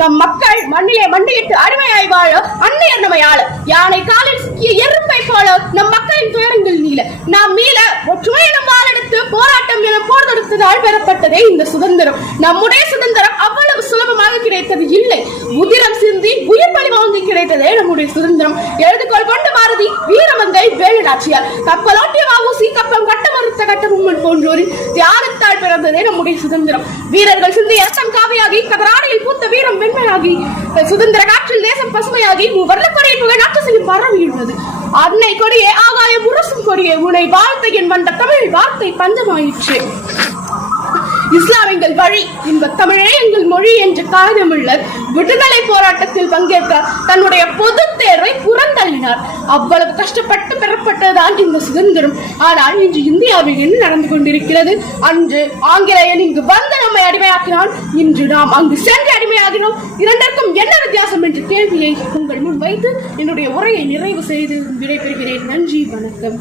நம் மக்கள் மண்ணிலே மண்டியிட்டு அடிமையாய் வாழ அன்னையர் நம்மை ஆள. யானை காலில் சிக்கிய எறும்பை போல நம் மக்களின் துயரங்கள் நீள நாம் மீள ஒற்றுமை எனும் வாழெடுத்து போராட்டம் என போர் தொடுத்ததால் பெறப்பட்டதே இந்த சுதந்திரம். நம்முடைய சுதந்திரம் அவ்வளவு சுலபமாக கிடைத்தது இல்லை. உதிரம் சிந்தி உயிர் பலி வாங்கி கிடைத்ததே நம்முடைய சுதந்திரம். எழுதுகோள் கொண்டு பாரதி, வீரமங்கை வேலு நாச்சியார், கப்பலோட்டிய வ.உ.சி., கப்பம் கட்ட மறுத்த கட்டபொம்மன் போன்றோரின் தியாகத்தால் பிறந்ததே நம்முடைய சுதந்திரம். வீரர்கள் சிந்தி இரத்தம் காவியாகி கதராடையில் பூத்த வீரம் வெண்மையாகி சுதந்திர காற்றில் தேசம் பசுமையாகி வர்ணக்கொடியின் புகழ் நாட்டு செய்யும் பரவியுள்ளது. அன்னை கொடியே ஆகாய முரசும் கொடியே உன்னை வாழ்த்த என் வந்த தமிழ் வார்த்தை பஞ்சமாயிற்று. இஸ்லாம் எங்கள் வழி, இன்ப தமிழே எங்கள் மொழி என்ற காரணமுள்ளர் விடுதலை போராட்டத்தில் பங்கேற்க தன்னுடைய பொது தேர்வை புறந்தள்ளினார். அவ்வளவு கஷ்டப்பட்டு பெறப்பட்டதுதான் இந்த சுதந்திரம். ஆனால் இன்று இந்தியாவில் என்ன நடந்து கொண்டிருக்கிறது? அன்று ஆங்கிலேயன் இங்கு வந்து நம்மை அடிமையாக்கினான், இன்று நாம் அங்கு சென்று அடிமையாகினோம். இரண்டிற்கும் என்ன வித்தியாசம் என்ற கேள்வியை உங்கள் முன் வைத்து என்னுடைய உரையை நிறைவு செய்து விடைபெறுகிறேன். நன்றி, வணக்கம்.